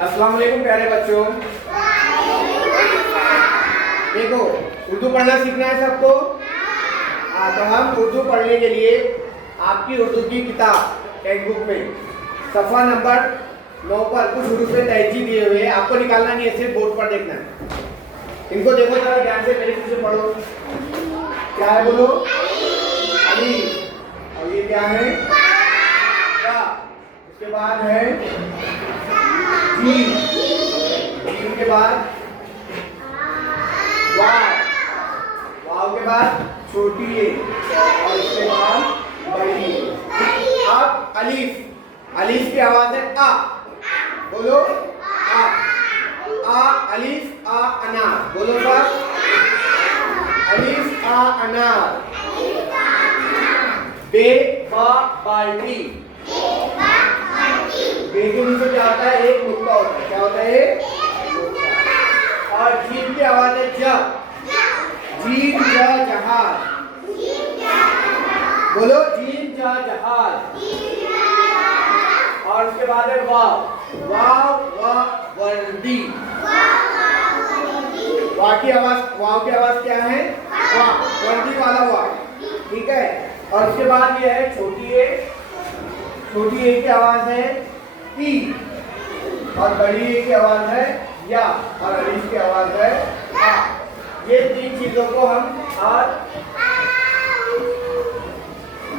अस्सलाम वालेकुम प्यारे बच्चों। देखो, उर्दू पढ़ना सीखना है सबको। तो हम उर्दू पढ़ने के लिए आपकी उर्दू की किताब टेक्स्ट बुक में सफ़ा नंबर 9 पर कुछ हुरूफ तहजी दिए हुए हैं। आपको निकालना नहीं है, सिर्फ बोर्ड पर देखना है। इनको देखो जरा ध्यान से, मेरे पीछे पढ़ो। क्या है बोलो? अलीफ। और ये क्या है? बा। उसके बाद है जीम। जीम के बाद वाव। वाव के बाद छोटी ए और इसके बाद बड़ी ए। अब अलीफ। अलीफ की आवाज है आ। बोलो आ। आ अलीफ आ अनार। बोलो सब। अलीफ आ अनार। बे बा बाल्टी। बे के नीचे क्या होता है? एक नुक्ता होता है। क्या होता है? और जीम की आवाज है ज। जीम ज जहाज। बोलो जीम ज जहाज। और उसके बाद है वाव। वाव व वर्दी। वाव की आवाज क्या है? वाव, वर्दी वाला वाव। ठीक है। और उसके बाद ये है छोटी ए। छोटी ए की आवाज है ई। और बड़ी ए की आवाज है या। और अलीफ की आवाज है आ। ये तीन चीजों को हम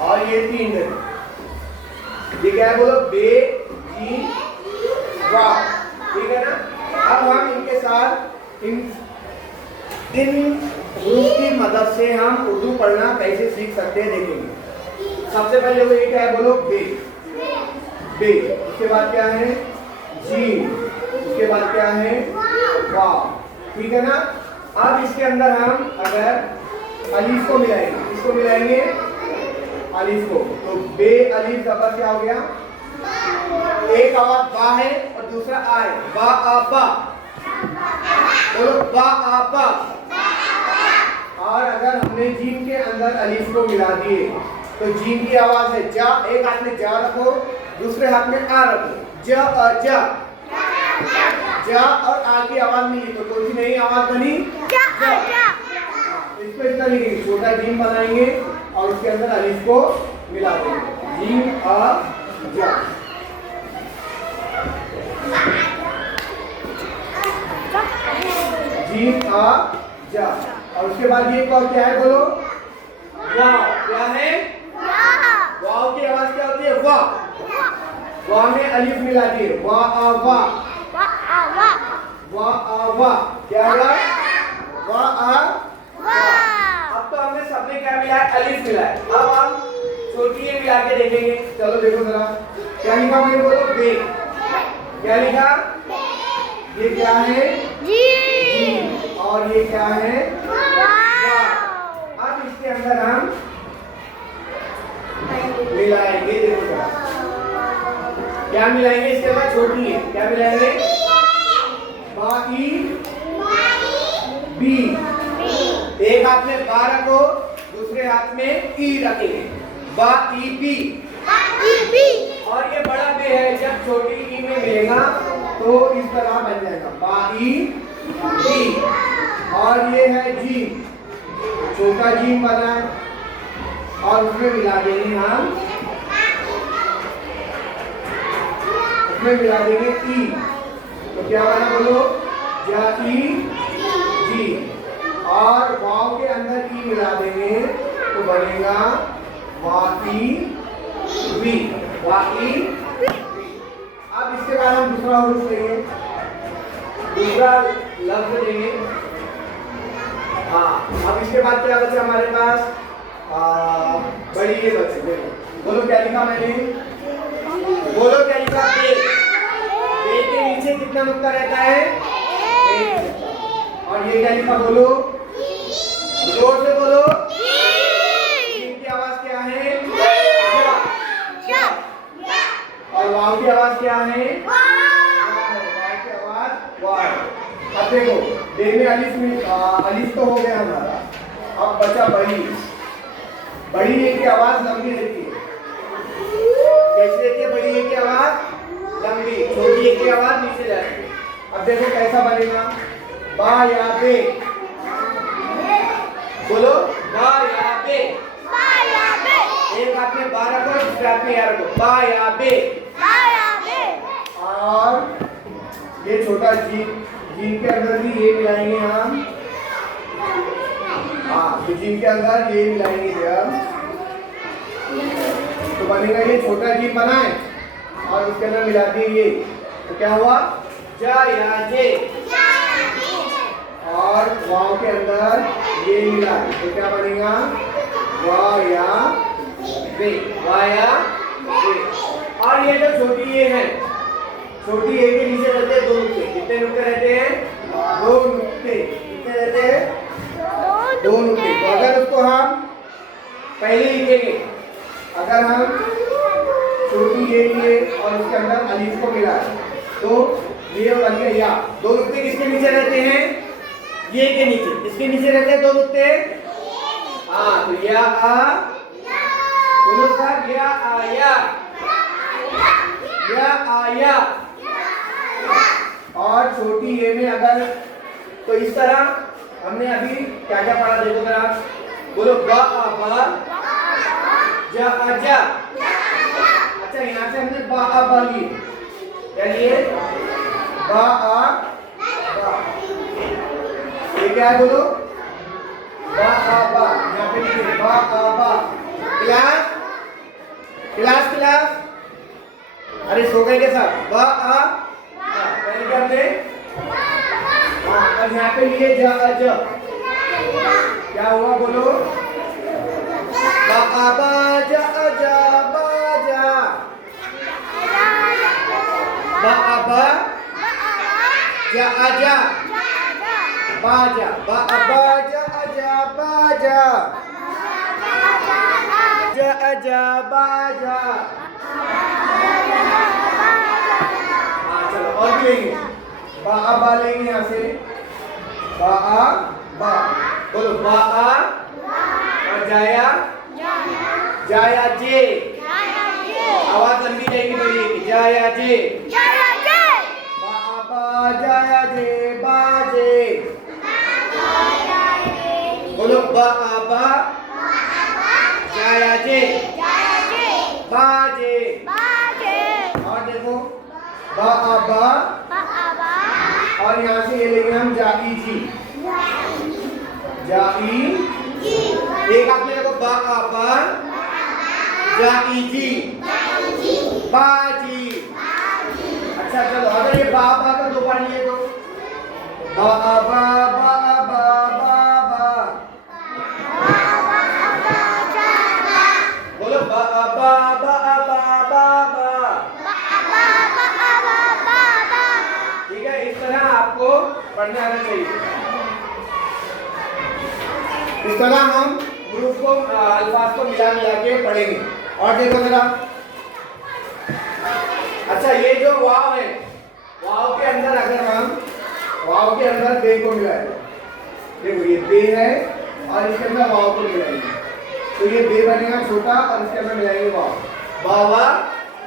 और ये तीन है। ये क्या है बोलो? बे जी वाव। ठीक है ना? अब हम इनके साथ इन हुरूफ की मदद से हम उर्दू पढ़ना कैसे सीख सकते हैं देखेंगे। सबसे पहले वो ये क्या है बोलो? बे। बे। उसके बाद क्या है? जीम। उसके बाद क्या है? वाव। ठीक है ना? अब इसके अंदर हम अगर अलीफ को मिलाएंगे, इसको मिलाएंगे अलीफ को, तो बे अलीफ जबर क्या हो गया? एक आवाज बा है और दूसरा आ है। बा आ बा। बोलो बा आ बा। और अगर हमने जीम के अंदर अलीफ को मिला दिए तो जीम की आवाज है जा। एक हाथ में जा रखो, दूसरे हाथ में आ रखो। ज और जा। जा और आ की आवाज मिली तो कौन सी नई आवाज बनी? जा। इसको इस तरीके छोटा जीम बनाएंगे और उसके अंदर अलीफ को मिला देंगे। जीम आ जा। जीम आ जा। और उसके बाद ये क्या है बोलो? वाव। क्या है? वाव की आवाज क्या होती है? वाह। वाह में अलीफ मिला दिए। वाह आ वाह। वाह आ वाह। क्या हुआ? वाह आ वाह। अब तो हमने सबने क्या मिला है? अलीफ मिला है। अब हम छोटी ए मिला के देखेंगे। चलो देखो जरा। क्या लिखा भाई बोलो? बे। क्या लिखा? ये क्या है? जी। और ये क्या है? वाह। अब इसके अंदर हम मिलाएंगे। देखो जरा क्या मिलाएंगे इसके बाद? छोटी है। क्या मिलाएंगे? By B. एक हाथ में बा रखो, दूसरे हाथ में ई रखेंगे। बा ई बी। और ये बड़ा बे है, जब छोटी ई में मिलेगा तो इस तरह बन जाएगा बा ई बी। और ये है जी। छोटा जी बना है और उसमें मिला देंगे हम, उसमें मिला देंगे ई। तो क्या बना बोलो? जा ई जी। और वाव के अंदर ई मिला देंगे तो बनेगा वाई वी। Why we. अब इसके बाद हम दूसरा हुरूफ लेंगे, दूसरा लफ्ज लेंगे। हाँ, अब इसके बाद क्या बचा हमारे पास? बड़ी ये बच्चे। देखो बोलो क्या लिखा मैंने? बोलो क्या लिखा? बे। बे के नीचे कितना नुक्ता रहता है? एक। और ये क्या लिखा बोलो? जोर से बोलो। जीम की आवाज क्या है? जा। और वाव की आवाज क्या है? वाव की आवाज वाव। अब देखो देखने अलीफ तो हो गया हमारा। अब बचा बड़ी। बड़ी ए की आवाज लंबी रहती है। कैसे रहती है बड़ी ए की आवाज? लंबी। छोटी ए की आवाज नीचे जाती है। अब देखो कैसा बनेगा, बा या बे, बोलो बा या बे, एक हाथ में बा रखो, दूसरे हाथ में या रखो, बा या बे। और ये छोटा जीन, जीन के अंदर भी ये मिलाएंगे हम, हाँ तो जीन के अंदर ये मिलाएंगे जब, तो बनेगा ये छोटा जीन बना है और उसके अंदर मिला दिए ये, तो क्या हुआ, जा या जे, और वाव के अंदर ये मिला तो क्या बनेगा, वा या बे, वा या बे। और ये जो छोटी ये है, छोटी ए के नीचे रहते हैं दो नुक्ते, कितने नुक्ते रहते हैं, दो नुक्ते, कितने रहते हैं, दो नुक्ते। तो अगर उसको हम पहले लिखेंगे, अगर हम छोटी ए लिए और उसके अंदर अलीफ को मिला तो ये बन गया या। दो नुक्ते किसके नीचे रहते हैं, ये के नीचे, किसके नीचे रहते हैं दो नुक्ते, हाँ तो या आ, बोलो सर या आया, या आया। और छोटी ए में अगर, तो इस तरह हमने अभी क्या क्या पढ़ा देखो जरा, बोलो बा आ बा, जा आ जा। अच्छा यहाँ से हमने बा आ बा लिए, क्या लिए, बा आ बा, ये क्या है बोलो, बा आ बा, यहाँ पे लिखे बा आ बा। क्लास क्लास क्लास, अरे सो गए क्या साहब, बा आ पहले क्या हमने, और यहाँ पे लिए जा आ जा, क्या हुआ बोलो, बा आ बा जा आ जा बा जा, बा आ बा जा आ जा बा जा, बा आ बा जा आ जा बा जा, जा आ जा बा जा। चलो और भी लेंगे, बा आ बा लेंगे यहाँ से, बा आ बा, बोलो बा आ, और जाया जाया जे, आवाज लंबी जाएगी बोलिए, जाया जे, बा आ बा जाया जे बाजे, बोलो बा आ बा जाया जे बाजे। और देखो बा आ बा, और यहाँ से ये लेंगे हम जाई जी, जाई, एक हाथ में देखो बा आ बा, जाई जी बाजी। अच्छा चलो अगर ये बा बा का दो बार लिए तो बा आ बा बा आ बा बा बा, बोलो बा आ बा बा आ बा बा बा। ठीक है, इस तरह आपको पढ़ने आना चाहिए। इस तरह हम ग्रुप को अल्फाज को मिला मिला के पढ़ेंगे। और देखो जरा, अच्छा ये जो वाव है, वाव के अंदर अगर हम वाव के अंदर बे को मिलाएं, देखो ये बे है और इसके अंदर वाव को मिलाएंगे तो ये बे बनेगा छोटा और इसके अंदर मिलाएंगे वाव, बावा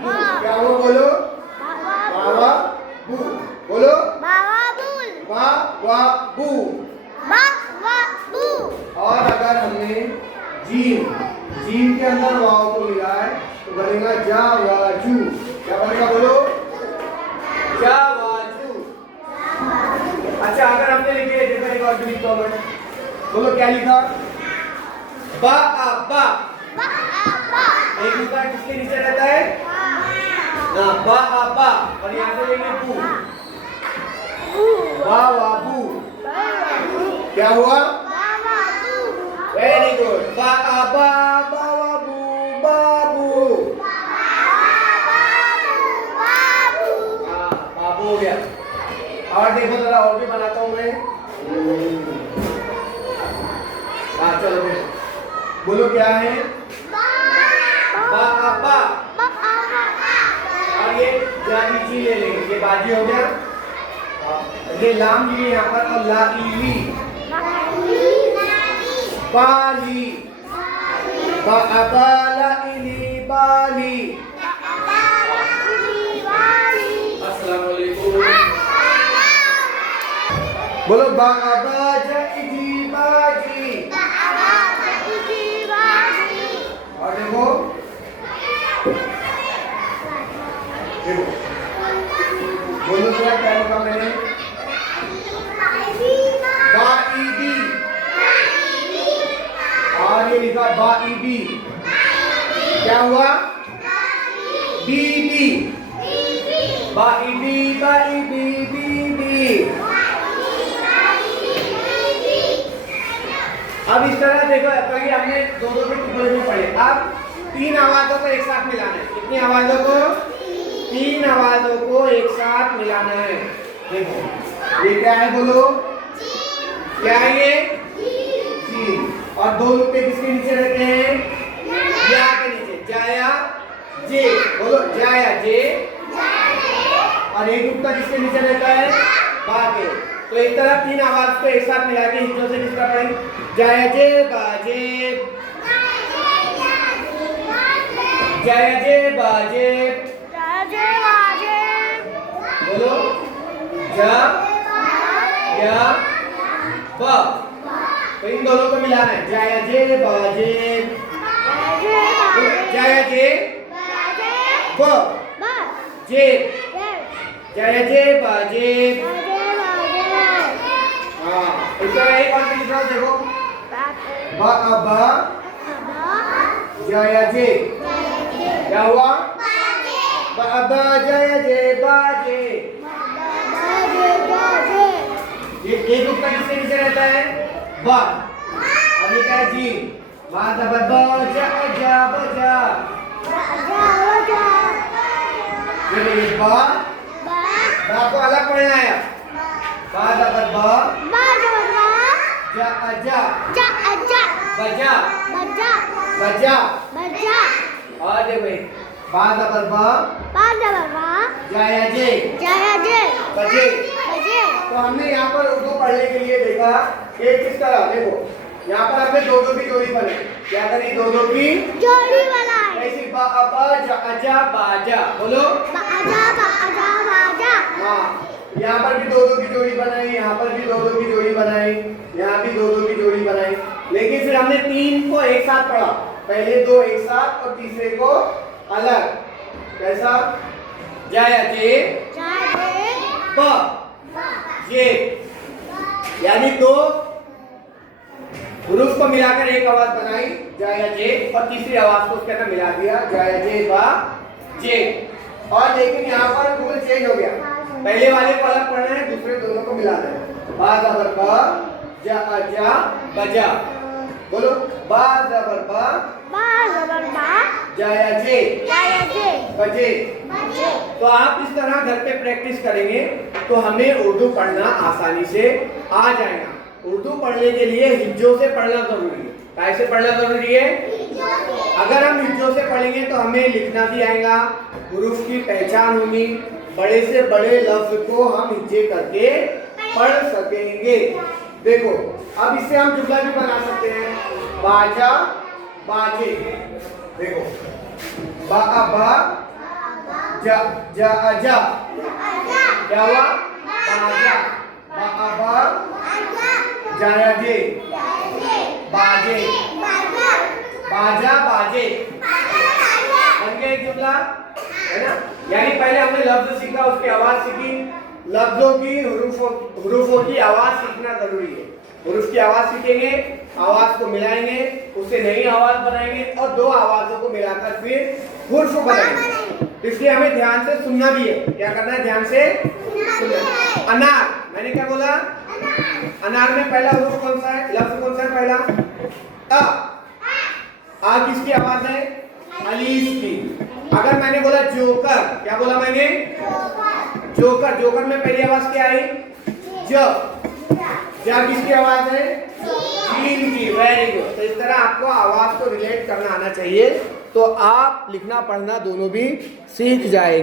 बू, क्या वो बोलो, बावा बू, बोलो वा वा बू। और अगर हमने जीम, जीम के अंदर वाव को मिला है तो बनेगा जा वा जू, क्या बनेगा बोलो, जा वा जू। अच्छा अगर हमने लिखे, देखो एक और भी लिखा होगा, बोलो क्या लिखा, बा आ बा, एक नुक्ता किसके नीचे रहता है, ना बा आ बा, और यहाँ से लेंगे बू, बा वा बू, क्या हुआ, वेरी गुड, बा आ बा बा वा बू बाबू, हाँ बाबू हो गया। और देखो जरा और भी बनाता हूँ मैं, हाँ चलो फिर बोलो क्या है, बा आ बा, और ये जाली जी ले लेंगे, ये बाजी हो गया, ये लाम लिए यहाँ पर, और ला इली बाली, बा आ बा ला इली बाली। अस्सलाम वालेकुम। बोलो बाजी बाजी। और देखो देखो बोलो थोड़ा क्या लिखा मैंने? बाईबी। और ये लिखा बाईबी। क्या हुआ? बीबी। बाईबी बाईबी बीबी। अब इस तरह देखो, पहले हमने दो दो के टुकड़े में पढ़े। अब तीन आवाजों को एक साथ मिलाना है। कितनी आवाजों को? तीन आवाजों को एक साथ मिलाना है। देखो ये क्या है बोलो? क्या है ये? जी। और दो नुक्ते किसके नीचे रहते हैं? या के नीचे। जाया जे। बोलो जाया जे। और एक नुक्ता किसके नीचे रहता है? बा के। तो इस तरह तीन आवाज को एक साथ मिला के हिंदू से किसका पढ़ेंगे? जाया जे बाजे। जाया जे बाजे। बोलो जा या बा। तो इन दोनों को मिलाना है। जाया जे बाजे। जाया जे ब जे। जाया जे बाजे। हाँ इसका एक और लिख रहा देखो। बा जाया जे। क्या हुआ? बा जाया जे बाजे। ये एक नुक्ता किसके नीचे रहता है? बा। और ये क्या है? जी। बा जा जा बजा। ये बा को अलग पढ़ना है। बा जा बजा बजा। और देखो बा जाया जे बजे। तो हमने यहाँ पर उर्दू पढ़ने के लिए देखा कि किस तरह। देखो यहाँ पर हमने दो दो की जोड़ी बने। क्या करी? दो दो की जोड़ी बनाई। कैसी? बाजा बाजा। बोलो बाजा। हाँ यहाँ पर भी दो दो की जोड़ी बनाई, यहाँ पर भी दो दो की जोड़ी बनाई, यहाँ भी दो दो की जोड़ी बनाई। लेकिन फिर हमने तीन को एक साथ पढ़ा। पहले दो एक साथ और तीसरे को अलग। कैसा? जाया जे ब जे। यानी दो हुरूफ को मिलाकर एक आवाज बनाई जाया जे, और तीसरी आवाज को उसके अंदर मिला दिया जाया जे बा जे। और लेकिन यहाँ पर रूल चेंज हो गया। पहले वाले को अलग पढ़ना है, दूसरे दोनों को मिलाना है। बा जबर बा जा बजा। बोलो बा जबर बा जाया जे बजे। तो आप इस तरह घर पे प्रैक्टिस करेंगे तो हमें उर्दू पढ़ना आसानी से आ जाएगा। उर्दू पढ़ने के लिए हिज्जों से पढ़ना जरूरी है। कैसे पढ़ना जरूरी है? अगर हम हिज्जों से पढ़ेंगे तो हमें लिखना भी आएगा, हुरूफ की पहचान होगी, बड़े से बड़े लफ्ज को हम हिज्जे करके पढ़ सकेंगे। देखो अब इससे हम जुमला भी बना सकते हैं। बाजा बाजे। देखो बा जा क्या हुआ? बाजा बा जाया जे बाजे बाजा बाजे। बन गया एक जुमला, है ना? यानी पहले हमने लफ्ज सीखा, उसकी आवाज सीखी। लफ्जों की हुरूफों की आवाज सीखना जरूरी है। हुरूफ की आवाज सीखेंगे, आवाज को मिलाएंगे, उससे नई आवाज बनाएंगे और दो आवाजों को मिलाकर फिर हुरूफ बनाएंगे। इसलिए हमें ध्यान से सुनना भी है। क्या करना है? ध्यान से सुनना। अनार, मैंने क्या बोला? अनार में पहला हुरूफ कौन सा है? लफ्ज कौन सा है? पहला आ किसकी आवाज है? अलीफ की। अगर मैंने बोला जोकर, क्या बोला मैंने? जोकर। जोकर में पहली आवाज क्या आई? जा किसकी आवाज है? जीन की। Very good. तो इस तरह आपको आवाज को रिलेट करना आना चाहिए, तो आप लिखना पढ़ना दोनों भी सीख जाएंगे।